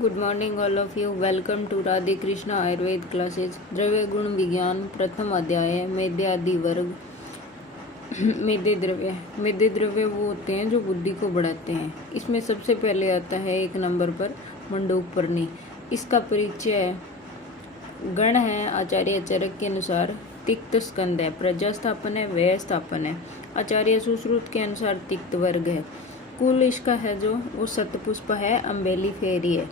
Good morning all of you. Welcome to Radhe Krishna Ayurveda classes. Dravya Guna विज्ञान प्रथम अध्याय मेद्यादि वर्ग। मेदे द्रव्य वो होते हैं जो बुद्धि को बढ़ाते हैं। इसमें सबसे पहले आता है 1 नंबर पर मंडूकपर्णी। इसका परिचय गण है आचार्य चरक के अनुसार तिक्त स्कंद है, प्रजा स्थापन है, व्यय स्थापन है। आचार्य सुश्रुत के अनुसार तिक्त वर्ग है। कुल इसका है जो वो शतपुष्प है, अम्बेली फेरी है।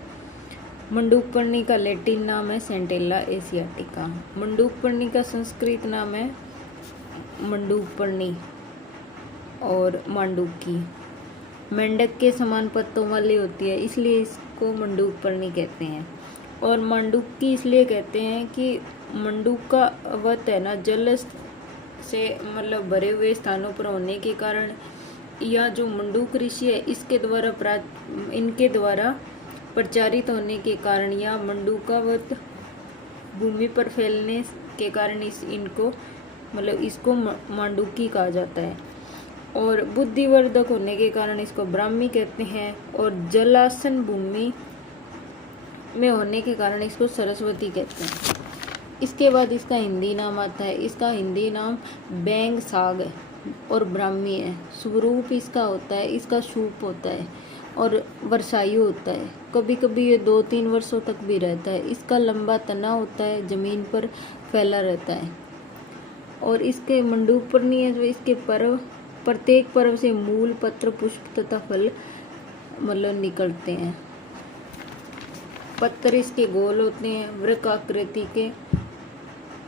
मंडूकपर्णी का लैटिन नाम है सेंटेला एशियाटिका। मंडूकपर्णी का संस्कृत नाम है मंडूकपर्णी और मांडूकी। मेंढक के समान पत्तों वाली होती है, इसलिए इसको मंडूकपर्णी कहते हैं। और मांडूकी इसलिए कहते हैं कि मंडूक का वत है ना, जल से मतलब भरे हुए स्थानों पर होने के कारण, या जो मंडूक ऋषि है इनके द्वारा प्रचारित होने के कारण या मंडूकावत भूमि पर फैलने के कारण इसको मांडूकी कहा जाता है। और बुद्धिवर्धक होने के कारण इसको ब्राह्मी कहते हैं। और जलासन भूमि में होने के कारण इसको सरस्वती कहते हैं। इसके बाद इसका हिंदी नाम आता है। इसका हिंदी नाम बैंग साग है और ब्राह्मी है। स्वरूप इसका होता है, इसका सूप होता है और वर्षायु होता है। कभी कभी ये 2-3 वर्षों तक भी रहता है। इसका लंबा तना होता है, जमीन पर फैला रहता है। और इसके मंडूकपर्णी है जो इसके प्रत्येक पर्व से मूल, पत्र, पुष्प तथा फल निकलते हैं। पत्तर इसके गोल होते हैं, वृक्क आकृति के,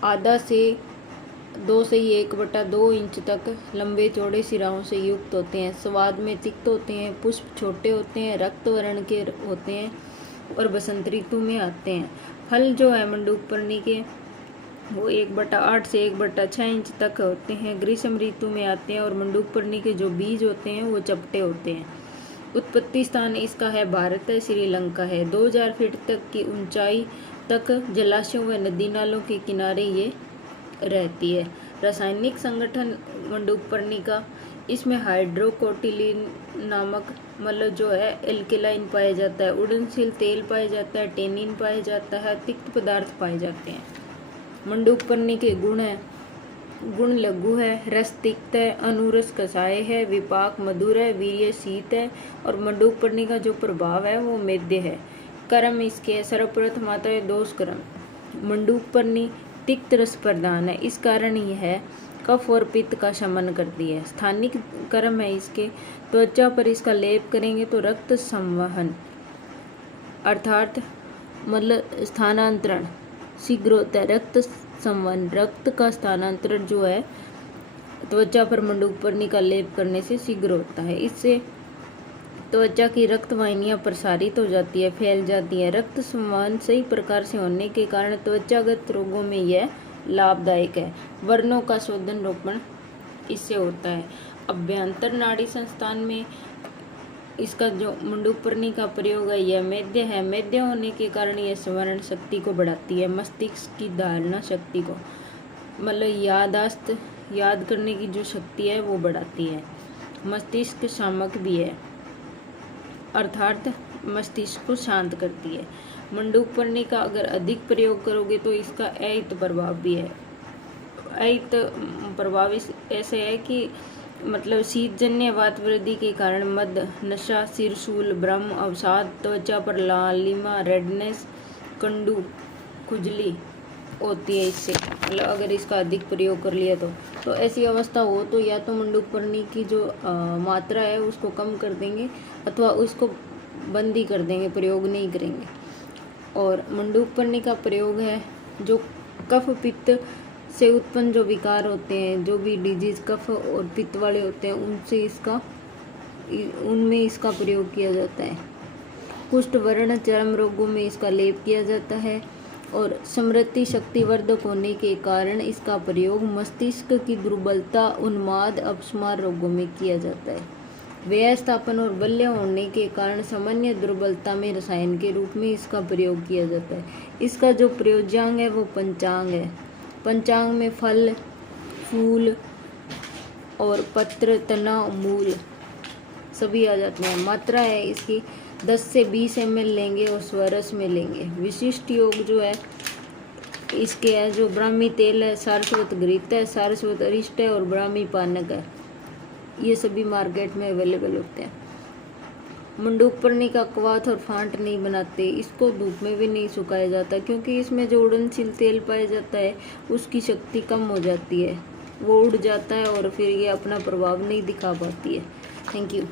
आधा से 2 से 1/2 इंच तक लंबे चौड़े सिराओं से युक्त होते हैं। स्वाद में तिक्त होते हैं। पुष्प छोटे होते हैं, रक्त वर्ण के होते हैं और बसंत ऋतु में आते हैं। फल जो है मंडूकपर्णी के वो 1/8 से 1/6 इंच तक होते हैं, ग्रीष्म ऋतु में आते हैं। और मंडूकपर्णी के जो बीज होते हैं वो चपटे होते हैं। उत्पत्ति स्थान इसका है भारत है, श्रीलंका है। 2000 फीट तक की ऊंचाई तक जलाशयों व नदी नालों के किनारे ये रहती है। रासायनिक संगठन मंडूकपर्णी का, इसमें हाइड्रोकोटिलीन नामक जो है एल्केलाइन पाया जाता है, उड़नशील तेल पाया जाता है, टेनिन पाया जाता है, तिक्त पदार्थ पाए जाते हैं। मंडूकपर्णी के गुण है, गुण लघु है, रस तिक्त है, अनुरस कषाय है, विपाक मधुर है, वीर्य शीत है। और मंडूकपर्णी का जो प्रभाव है वो मेद्य है। कर्म इसके सर्वप्रथम आता है दोष कर्म। मंडूकपर्णी तिक्त रस प्रदान है, इस कारण ही है कफ और पित्त का शमन करती है। स्थानिक कर्म है इसके, त्वचा पर इसका लेप करेंगे तो रक्त संवहन अर्थात स्थानांतरण शीघ्र होता है। रक्त संवहन, रक्त का स्थानांतरण जो है त्वचा पर मंडूकपर्णी का लेप करने से शीघ्र होता है। इससे त्वचा की रक्त वाहिनियां प्रसारित हो जाती है, फैल जाती है। रक्त संवहन सही प्रकार से होने के कारण त्वचागत रोगों में यह लाभदायक है। वर्णों का शोधन रोपण इससे होता है। अभ्यंतर नाड़ी संस्थान में इसका जो मंडूकपर्णी का प्रयोग है यह मेद्य है। मेद्य होने के कारण यह स्मरण शक्ति को बढ़ाती है, मस्तिष्क की धारणा शक्ति को याद करने की जो शक्ति है वो बढ़ाती है। मस्तिष्क शामक भी है अर्थात मस्तिष्क को शांत करती है। मंडूकपर्णी का अगर अधिक प्रयोग करोगे तो इसका अहित प्रभाव भी है। अहित प्रभाव ऐसे है कि शीतजन्य वात वृद्धि के कारण मद, नशा, सिरशूल, भ्रम, अवसाद, त्वचा पर लालिमा, रेडनेस, कंडू, खुजली होती है इससे। अगर इसका अधिक प्रयोग कर लिया तो ऐसी अवस्था हो तो या तो मंडूकपर्णी की जो मात्रा है उसको कम कर देंगे अथवा उसको बंद ही कर देंगे, प्रयोग नहीं करेंगे। और मंडूकपर्णी का प्रयोग है जो कफ पित्त से उत्पन्न जो विकार होते हैं, जो भी डिजीज कफ और पित्त वाले होते हैं उनमें इसका प्रयोग किया जाता है। कुष्ठ वर्ण चर्म रोगों में इसका लेप किया जाता है। और स्मृति शक्तिवर्धक होने के कारण इसका प्रयोग मस्तिष्क की दुर्बलता, उन्माद, अपस्मार रोगों में किया जाता है। व्यय स्थापन और बल्य होने के कारण सामान्य दुर्बलता में रसायन के रूप में इसका प्रयोग किया जाता है। इसका जो प्रयोज्यांग है वो पंचांग है। पंचांग में फल, फूल और पत्र, तना, मूल सभी आ जाते हैं। मात्रा है इसकी 10 से 20 ml लेंगे और स्वरस में लेंगे। विशिष्ट योग जो है इसके है जो ब्राह्मी तेल है, सारस्वत घृत है, सारस्वत अरिष्ट है और ब्राह्मी पानक है। ये सभी मार्केट में अवेलेबल होते हैं। मंडूकपर्णी का कवाथ और फांट नहीं बनाते, इसको धूप में भी नहीं सुखाया जाता क्योंकि इसमें जो उड़नशील तेल पाया जाता है उसकी शक्ति कम हो जाती है, वो उड़ जाता है और फिर ये अपना प्रभाव नहीं दिखा पाती है। Thank you.